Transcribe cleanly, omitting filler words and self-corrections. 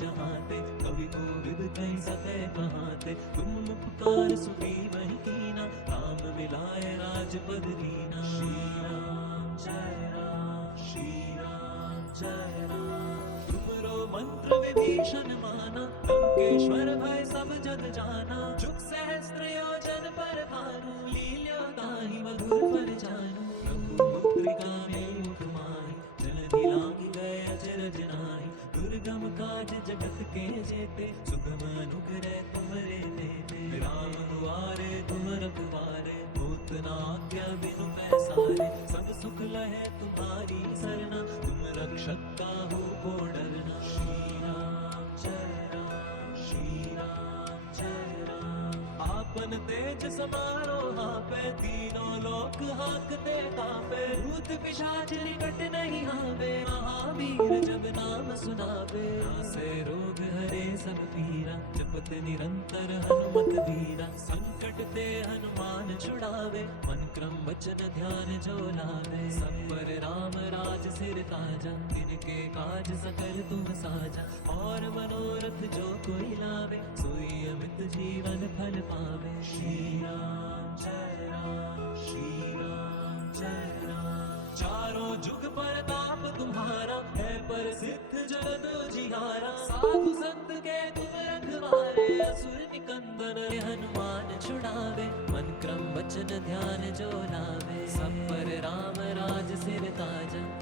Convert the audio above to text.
जहाँ ते, कवि कोविद कहीं सके कहाँ ते। तुम पुकार सुनी वही कीना, राम मिलाए राजपद दीना। श्री राम जय राम, श्री राम जय राम। तुमरो मंत्र विभीषण माना, लंकेश्वर भय सब जग जाना। जुग सहस्त्र योजन पर भानु, लील्यो ताहि मधुर फल जानू। रघुमुद्रिका में मुख माहि, जलधि लांघि गए अचरज नाहि। दुर्गम काज जगत के जेते, सुगम अनुग्रह तुमरे तेते। राम दुआरे तुम रखवारे, होत न आज्ञा बिनु पैसारे। सब सुख लहे तुम्हारी सरना, तुम रक्षक काहू को डरना। श्री राम जय राम, श्री राम जय राम। आपन तेज समारो हापे, तीनों लोक हाकते कापे। भूत पिशाच निकट नहीं आवे, महावीर जब नाम सुनावे। नासे रोग हरे सब पीरा, जपत निरंतर हनुमत वीरा। संकट ते हनुमान छुड़ावे, मन क्रम वचन ध्यान जो लावे। सब पर राम राज सिर ताजा, तिनके काज सकल तुम साजा। और मनोरथ जो कोई लावे, सोई अमित जीवन फल पावे। श्री राम जय राम, श्री राम जय राम। चारों जुग परताप तुम्हारा, है प्रसिद्ध जगत जिहारा। साधु संत के तुम रखवारे, असुर निकंदन हनुमान छुड़ावे। मन क्रम वचन ध्यान जो लावे, सब पर राम राज सिर ताजा।